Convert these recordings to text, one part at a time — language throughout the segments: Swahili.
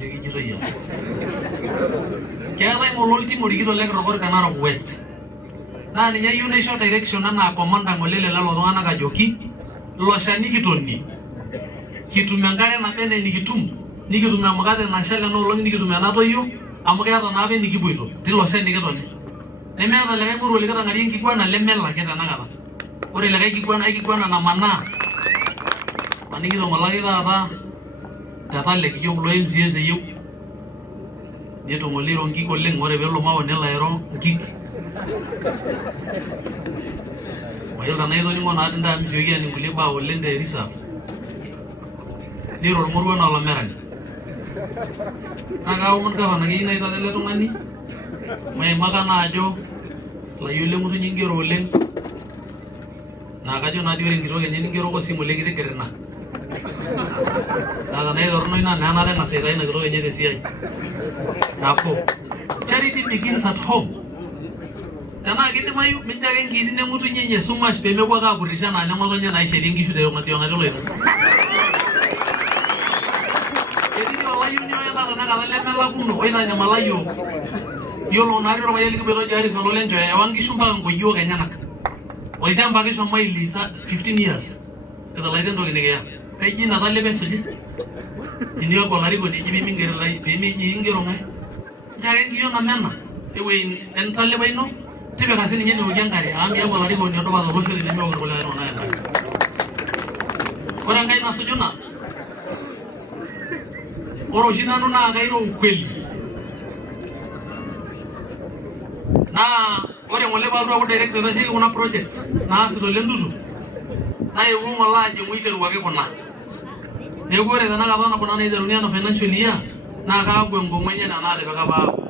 ajo kijito ya. Keetai ng'ole oltim orikito le Kirokor Narok West. Naa ninye eyieu neisho direction anaa commander ng'ole lelo tung'anak ajoki ilo shani kitoni. Kitum enkare naba enaa enikitum, nikitum emukate nashal enoolong nikitum enatoyio amu keeta naa apa enikipoito tilo shani kitoni. Nemeeta likae moruo likitang'arie enkiguana lemelaki tenakata. Ore likae kiguana namanaa maniki tong'olaki taata tetalek ijo kulo MCAs eyieu netong'oli airo nkik oleng, ore peelo Mao nelo airo nkik. Mayiolo tenaa itoning'o naadi ntae amu misioki aning kulie baa oleng te reserve. Niro ormoruo olomerani. Naa kaomon gavana keyieu naaji taata ele tung'ani maimaka naa ajo layiok leng'utunyi ingero oleng naa kajo naadii ore enkitok enye nigeroko esimu lekitiger ina. Naa tenaa aitorrono ina naa enare eng'as aitayu ina kitok enye tesiai. Nabo, charity begins at home. Tenaa kidimayu mincho ake enkiti neng'utunyi enye sumash peemepuo ake apurisho enaa neng'otonye naishetie nkishu tiong'ati oloito. Etii olayioni oenda tenakata lemelakuno oitanyamala yiok. Yiolo naari orpayian likipoito oji Harrison Olenjo ewa nkishu mpaka nkoyiok enyenak. Olchamba ake eshomo ailisa 15 years. Etalaita entoki nikiya. Kaiji ina talepo esuji. Teniaku olarikoni eji peemeji ingero ng'ae. Ncho ake nkiyio namena ewuei entalepa ino tipika sininye enewoki enkare amu miaku olarikoni odupa tolosho lemeok irkulikae tung'anak enkare. Ore enkae nasuju ina, ore oshi nanu naa kairo ukweli. Naa ore ng'ole paalotu aaku director aitasheki kuna projects naasita ole Ntutu naa epuo ng'ole ajo iteru ake kuna. Neeku ore tenakata kuna naiteruni ena financial year naa kaaku enkomom enye nena natipika paaku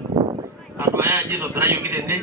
aduaya ajo itobirayioki tene